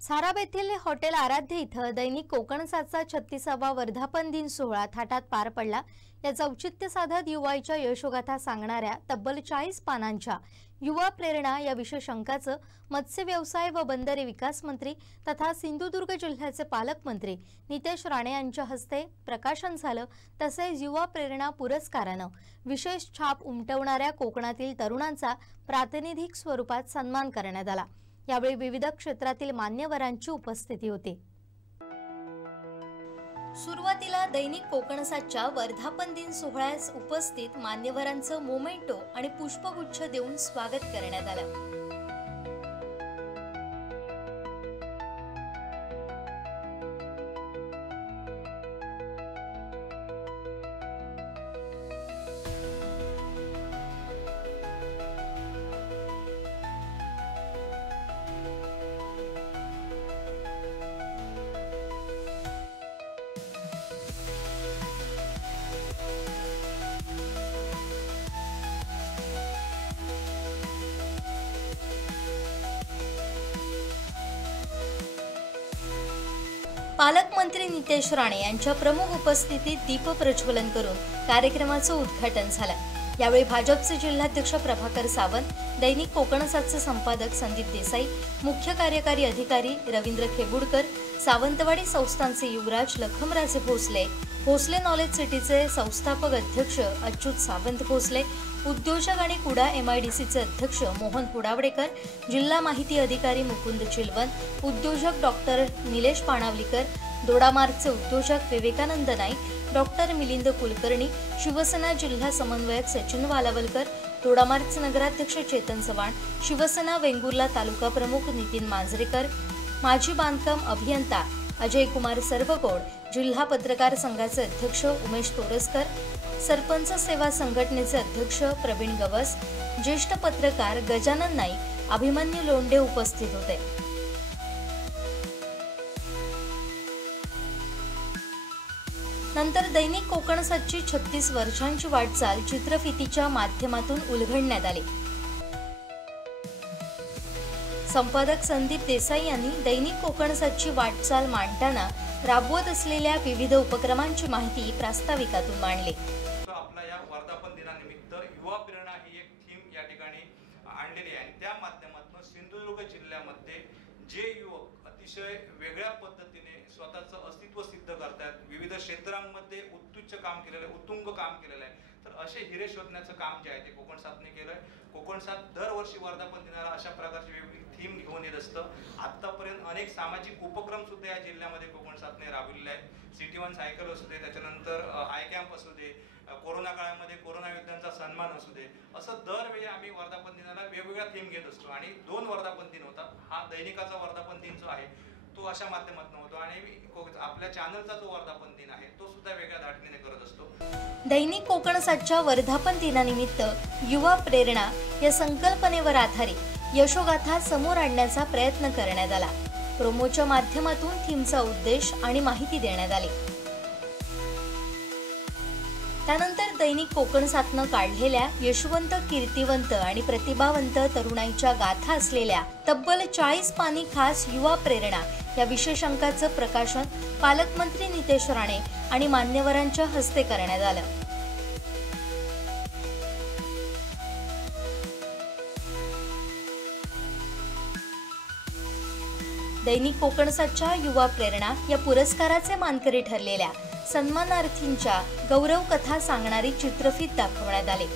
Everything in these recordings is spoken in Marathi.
साराब येथील हॉटेल आराध्य इथं दैनिक कोकणसाचा 36वा वर्धापन दिन सोहळा थाटात पार पडला। याचं औचित्य साधत युवाईच्या यशोगाथा सांगणाऱ्या तब्बल 40 पानांच्या युवा प्रेरणा या विशेष अंकाचं मत्स्य व्यवसाय व बंदरे विकास मंत्री तथा सिंधुदुर्ग जिल्ह्याचे पालकमंत्री नितेश राणे यांच्या हस्ते प्रकाशन झालं। तसेच युवा प्रेरणा पुरस्कारानं विशेष छाप उमटवणाऱ्या कोकणातील तरुणांचा प्रातिनिधिक स्वरूपात सन्मान करण्यात आला। यावेळी विविध क्षेत्रातील मान्यवरांची उपस्थिती होती। सुरुवातीला दैनिक कोकणसाच्या वर्धापन दिन सोहळ्यास उपस्थित मान्यवरांचं मोमेंटो आणि पुष्पगुच्छ देऊन स्वागत करण्यात आलं। पालकमंत्री नितेश राणे यांच्या प्रमुख उपस्थितीत दीप प्रज्वलन करून कार्यक्रमाचं उद्घाटन झालं। यावेळी भाजपचे जिल्हाध्यक्ष प्रभाकर सावंत, दैनिक कोकणसाचे संपादक संदीप देसाई, मुख्य कार्यकारी अधिकारी रवींद्र खेबुडकर, सावंतवाडी संस्थानचे युवराज लखमराजे भोसले, भोसले नॉलेज सिटीचे संस्थापक अध्यक्ष अच्युत सावंत भोसले, उद्योजक आणि कुडा MIDCचे अध्यक्ष मोहन हुडावडेकर, जिल्हा माहिती अधिकारी मुकुंद चिलवन, उद्योजक डॉक्टर निलेश पाणावलीकर, दोडामार्गचे उद्योजक विवेकानंद नाईक, डॉक्टर मिलिंद कुलकर्णी, शिवसेना जिल्हा समन्वयक सचिन वालावलकर, दोडामार्गचे नगराध्यक्ष चेतन चव्हाण, शिवसेना वेंगुर्ला तालुका प्रमुख नितीन मांजरेकर, माजी बांधकाम अभियंता अजय कुमार सर्वगोड, जिल्हा पत्रकार संघाचे अध्यक्ष उमेश तोरसकर, सरपंच सेवा संघटनेचे अध्यक्ष प्रवीण गवस, ज्येष्ठ पत्रकार गजानन नाईक, अभिमन्यू लोंढे उपस्थित होते। नंतर दैनिक कोकणसाची 36 वर्षांची वाटचाल चित्रफितीच्या माध्यमातून उलगडण्यात आली। संपादक संदीप देसाई यांनी दैनिक कोकणसाची वाटचाल मांडताना राबवत असलेल्या विविध उपक्रमांची माहिती प्रास्ताविकातून मांडली। आपल्या या वर्धापन दिनानिमित्त युवा प्रेरणा ही एक थीम या ठिकाणी आणलेली आहे। त्या माध्यमातून सिंधुदुर्ग जिल्ह्यामध्ये जे युवक अतिशय वेगळ्या पद्धतीने स्वतःचं अस्तित्व सिद्ध करतात, विविध क्षेत्रांमध्ये उत्तुंग काम केलेलं आहे, तर असे हिरे शोधण्याचं काम जे आहे ते कोकणसातने केलंय। कोकणसात दरवर्षी वर्धापन दिनाला अशा प्रकारची वेगवेगळी थीम घेऊन येत असतं। आतापर्यंत अनेक सामाजिक उपक्रम सुद्धा या जिल्ह्यामध्ये कोकणसातने राबविलेले आहेत। सिटी1 सायकल असू दे, त्याच्यानंतर आय कॅम्प असू दे, कोरोना काळामध्ये कोरोना योद्ध्यांचा सन्मान असू दे, असं दरवेळी आम्ही वर्धापन दिनाला वेगवेगळ्या थीम घेत असतो। आणि 2 वर्धापन दिन होतात। हा दैनिकाचा वर्धापन दिन जो आहे तो अशा माध्यमातून होतो आणि आपल्या चॅनलचा जो वर्धापन दिन आहे तो सुद्धा वेगळ्या धाटणीने करत असतो। दैनिक कोकणसाच्या वर्धापन दिनानिमित्त युवा प्रेरणा या संकल्पनेवर आधारित यशोगाथा समोर आणण्याचा प्रयत्न करण्यात आला। प्रोमोच्या माध्यमातून थीमचा उद्देश आणि माहिती देण्यात आली। त्यानंतर दैनिक कोकणसातनं काढलेल्या यशवंत, कीर्तिवंत आणि प्रतिभावंत तरुणाईच्या गाथा असलेल्या तब्बल 40 पानी खास युवा प्रेरणा या विशेष अंकाचं प्रकाशन पालकमंत्री नितेश राणे आणि मान्यवरांच्या हस्ते करण्यात आलं। दैनिक कोकणसाच्या युवा प्रेरणा या पुरस्काराचे मानकरी ठरलेल्या सन्मानार्थींच्या गौरव कथा सांगणारी चित्रफीत दाखवण्यात आली।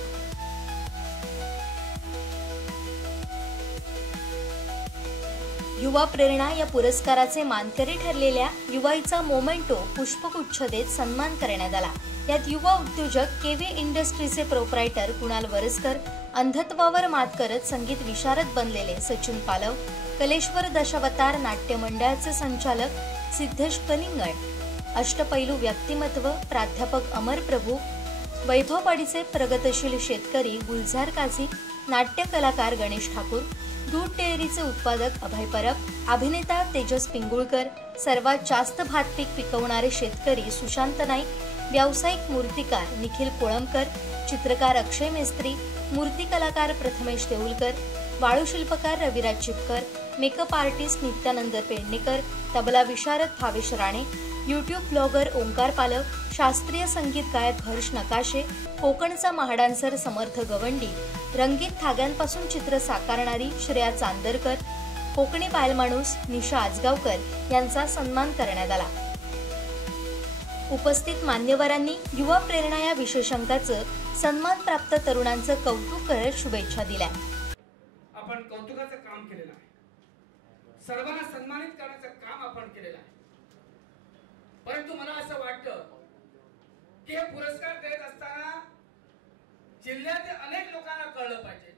युवा प्रेरणा या पुरस्काराचे मानकरी ठरलेल्या युवाईचा मोमेंटो पुष्पगुच्छ देत सन्मान करण्यात आला। यात युवा उद्योजक KV इंडस्ट्रीचे प्रोप्रायटर कुणाल वरसकर, अंधत्वावर मात करत संगीत विशारद बनलेले सचिन पालव, कलेश्वर दशावतार नाट्य मंडळाचे संचालक सिद्धेश कलिंगण, अष्टपैलू व्यक्तिमत्व प्राध्यापक अमर प्रभू, वैभववाडीचे प्रगतशील शेतकरी गुलजार काझी, नाट्य कलाकार गणेश ठाकूर, दूध डेअरीचे उत्पादक अभय परब, अभिनेता तेजस पिंगुळकर, सर्वात जास्त भात पीक पिकवणारे शेतकरी सुशांत नाईक, व्यावसायिक मूर्तिकार निखिल कोळंबकर, चित्रकार अक्षय मेस्त्री, मूर्ती कलाकार प्रथमेश देऊलकर, वाळू शिल्पकार रविराज चिपकर, मेकअप आर्टिस्ट नित्यानंद पेडणेकर, तबला विशारद भावेश राणे, यूट्यूब ब्लॉगर ओंकार पालक, शास्त्रीय संगीत गायक हर्ष नकाशे, कोकणचा महाडान्सर समर्थ गवंडी, रंगीत धाग्यांपासून चित्र साकारणारी श्रेया चांदरकर, कोकणी बालमाणूस निशा आजगावकर यांचा सन्मान करण्यात आला। उपस्थित मान्यवरांनी युवा प्रेरणा या विशेषांकाचं सन्मानप्राप्त तरुणांचं कौतुक करत शुभेच्छा दिल्या। आपण कौतुकाचं काम केलेलं आहे, सर्वांना सन्मानित करण्याचं काम आपण केलेलं आहे। परंतु मला असं वाटतं की हे पुरस्कार देत असताना जिल्ह्यातील अनेक लोकांना कळलं पाहिजे,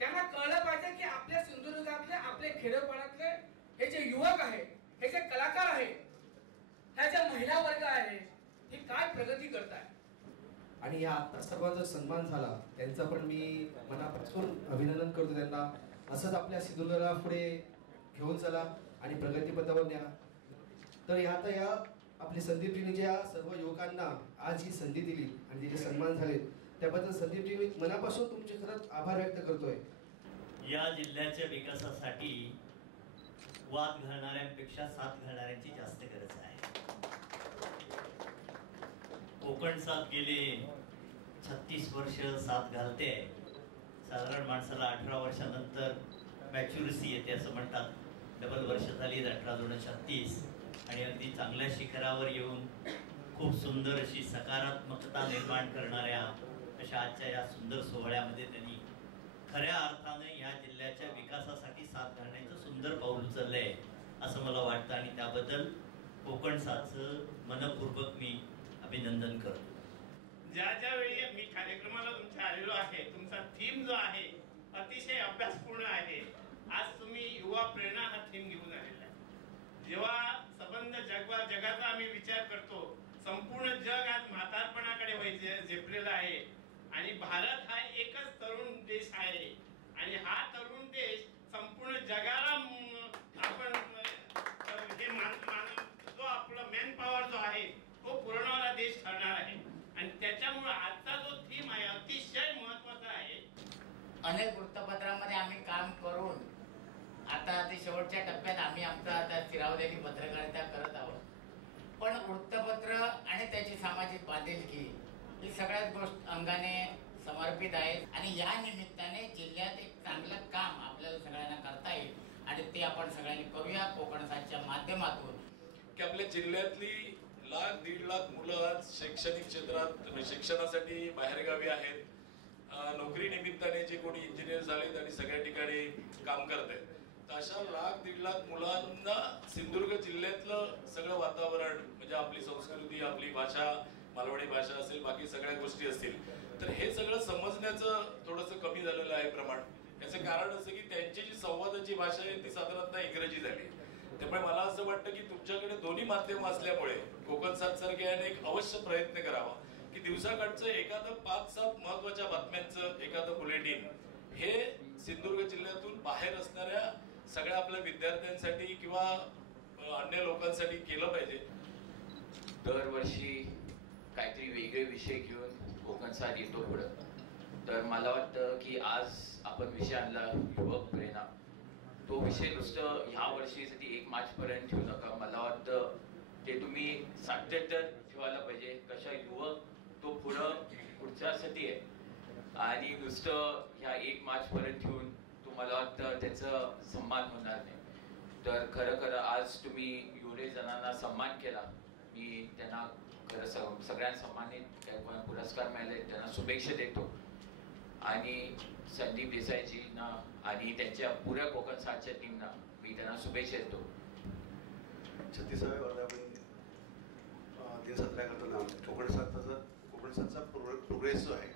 त्यांना कळलं पाहिजे की आपल्या सिंधुदुर्गातले, आपले खेडेपाड्यातले हे जे युवक आहे, हे जे कलाकार आहे, ह्या ज्या महिला वर्ग आहे, हे काय प्रगती करताय। आणि या आता सर्वांचा सन्मान झाला, त्यांचा पण मी मनापासून अभिनंदन करतो त्यांना। असंच आपल्या सिंधुदुर्गाला पुढे घेऊन चला आणि प्रगतीपथावर न्या। तर आता या आपली संदीप टीने ज्या सर्व युवकांना आज ही संधी दिली आणि त्याचे सन्मान झाले, त्याबद्दल संदीप टीने मनापासून तुमचे खरंच आभार व्यक्त करतोय। या जिल्ह्याच्या विकासासाठी वाद घालणाऱ्यांपेक्षा साथ घालणाऱ्यांची जास्त गरज आहे। कोकण साथ गेले 36 वर्ष साथ घालते। साधारण माणसाला 18 वर्षानंतर मॅच्युरिटी येते असं म्हणतात। डबल वर्ष झाली, 18 × 36 आणि अगदी चांगल्या शिखरावर येऊन खूप सुंदर अशी सकारात्मकता निर्माण करणाऱ्या अशा आजच्या या सुंदर सोहळ्यामध्ये त्यांनी खऱ्या अर्थाने या जिल्ह्याच्या विकासासाठी साथ घालण्याचं सुंदर पाऊल उचललंय असं मला वाटतं आणि त्याबद्दल कोकण साथचं मनपूर्वक मी अभिनंदन करतो। ज्या वेळी मी कार्यक्रमाला तुमच्या आलेलो आहे, तुमचा थीम जो आहे अतिशय अभ्यासपूर्ण आहे। आज तुम्ही युवा प्रेरणा हा थीम घेऊन आलेला आहे। जेव्हा संबंध जगाचा आम्ही विचार करतो, संपूर्ण जग आज म्हातारपणाकडे झेपलेला आहे आणि भारत हा एकच तरुण देश आहे आणि हा तरुण देश संपूर्ण जगाला आपण जो आपला मॅन पॉवर जो आहे तो पुरवणारा देश ठरणार आहे आणि त्याच्यामुळे आजचा जो थीम आहे अतिशय महत्त्वाचा आहे। अनेक वृत्तपत्रांमध्ये आम्ही काम करून आता ते शेवटच्या टप्प्यात आम्ही आमचा आता स्थिरावलेली पत्रकारिता करत आहोत। पण वृत्तपत्र आणि त्याची सामाजिक बांधिलकी ही सगळ्याच गोष्ट अंगाने समर्पित आहेत आणि या निमित्ताने जिल्ह्यात एक चांगलं काम आपल्याला सगळ्यांना करता येईल आणि ते आपण सगळ्यांनी करूया कोकण साथच्या माध्यमातून। की आपल्या जिल्ह्यातली 1,00,000-1.5 लाख मुलं आज शैक्षणिक क्षेत्रात शिक्षणासाठी बाहेरगावी आहेत, नोकरी निमित्ताने जे कोणी इंजिनियर झालेत आणि सगळ्या ठिकाणी काम करत आहेत। तर अशा 1,00,000-1.5 लाख मुलांना सिंधुदुर्ग जिल्ह्यातलं सगळं वातावरण म्हणजे आपली संस्कृती, आपली भाषा, मालवणी भाषा असेल, बाकी सगळ्या गोष्टी असतील, तर हे सगळं समजण्याचं थोडंसं कमी झालेलं आहे प्रमाण। याचं कारण असं की त्यांची जी संवादाची भाषा आहे ती साधारणतः इंग्रजी झाली। त्यामुळे मला असं वाटतं की तुमच्याकडे दोन्ही माध्यम असल्यामुळे कोकण साथ सारख्याने एक अवश्य प्रयत्न करावा की दिवसाकाळचं एखादं 5-7 महत्वाच्या बातम्यांचं एखादं बुलेटिन हे सिंधुदुर्ग जिल्ह्यातून बाहेर असणाऱ्या सगळ्या आपल्या विद्यार्थ्यांसाठी किंवा अन्य लोकांसाठी केलं पाहिजे। दरवर्षी काहीतरी वेगळे विषय घेऊन कोकण साथ येतो पुढं। तर मला वाटतं की आज आपण विषय आणला युवक प्रेरणा। तो विषय नुसतं ह्या वर्षीसाठी 1 मार्चपर्यंत ठेवू नका। मला वाटतं ते तुम्ही सातत्य ठेवायला पाहिजे। कशा युवक तो पुढच्यासाठी आहे आणि नुसतं ह्या 1 मार्चपर्यंत ठेवून तुम्हाला वाटतं त्याचा सन्मान होणार नाही। तर खरं आज तुम्ही एवढे जणांना सन्मान केला, मी त्यांना खरं सगळ्यांना सन्मानित कोणा पुरस्कार मिळाले त्यांना शुभेच्छा देतो आणि संदीप देसाईजींना आणि त्यांच्या पुऱ्या कोकण साथच्या टीमना मी त्यांना शुभेच्छा देतो। 36व्या वर्धापन दिन साजरा करताना कोकण साथचा प्रोग्रेस जो आहे,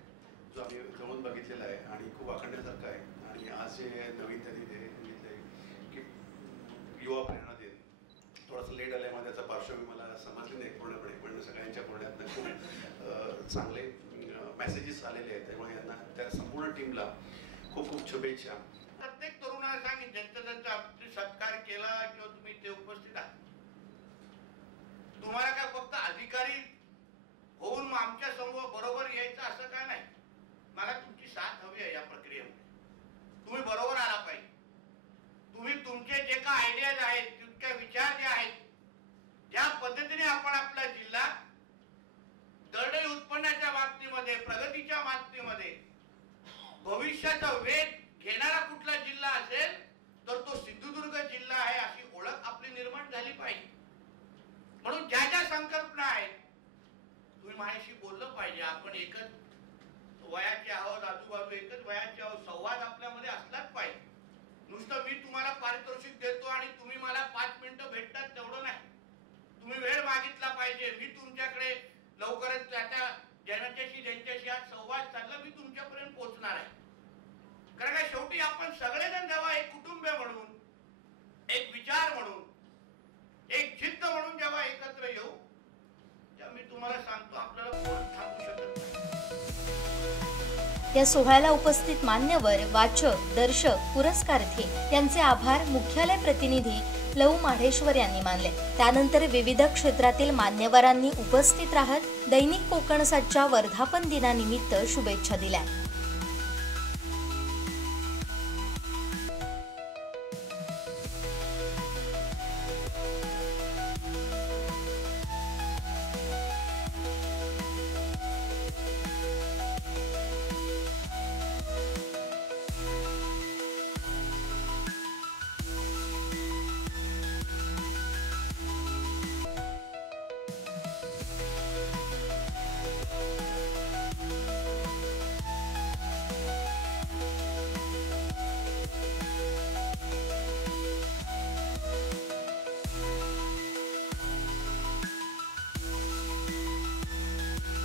जो आम्ही जवळून बघितलेला आहे आणि खूप आखण्यासारखा आहे। आणि आज जे नवीन त्यांनी घेतले की युवा प्रेरणा दिन, थोडासा लेट आल्यामुळे त्याचा पार्श्वभूमी मला समजली नाही पूर्णपणे, पण सगळ्यांच्या बोलण्यातनं खूप चांगले मेसेजेस आलेले आहेत। त्यामुळे यांना त्या संपूर्ण टीमला खूप खूप शुभेच्छा। प्रत्येक तरुणाला सांगेन ज्यांचा सत्कार केला किंवा तुम्ही ते उपस्थित आहात, तुम्हाला काय फक्त अधिकारी होऊन मग आमच्या समोर बरोबर यायचं असं काय नाही। मला तुमची साथ हवी आहे या प्रक्रियेमध्ये। तुम्ही बरोबर आला पाहिजे। तुम्ही तुमचे जे काही आयडियाज आहेत, तुमचे विचार जे आहेत, ज्या पद्धतीने आपण आपला जिल्हा दरडोई उत्पन्नाच्या बाबतीमध्ये, प्रगतीच्या बाबतीमध्ये भविष्याचा वेग घेणारा कुठला जिल्हा असेल तर तो सिंधुदुर्ग जिल्हा आहे, अशी ओळख आपली निर्माण झाली पाहिजे. म्हणून ज्या ज्या संकल्पना आहेत तुम्ही माझ्याशी बोललं पाहिजे. आपण एकच वयाचे आहोत, आजूबाजू एकच वयाचे आहोत, संवाद आपल्यामध्ये असलाच पाहिजे. नुसतं मी तुम्हाला पारितोषिक देतो आणि तुम्ही मला 5 मिनिटं भेटतात तेवढं नाही. तुम्ही वेळ मागितला पाहिजे. मी तुमच्याकडे लवकरच ज्यांच्याशी आज संवाद साधला मी तुमच्यापर्यंत पोहोचणार आहे. कारण का शेवटी आपण सगळेजण जेव्हा एक कुटुंब म्हणून, एक विचार म्हणून, एक जिद्द म्हणून जेव्हा एकत्र येऊ, तेव्हा मी तुम्हाला सांगतो आपल्याला कोण थांबू शकत नाही. या सोहळ्याला उपस्थित मान्यवर, वाचक, दर्शक, पुरस्कार्थी यांचे आभार मुख्यालय प्रतिनिधी लहू माढेश्वर यांनी मानले. त्यानंतर विविध क्षेत्रातील मान्यवरांनी उपस्थित राहत दैनिक कोकणसादच्या वर्धापन दिनानिमित्त शुभेच्छा दिल्या.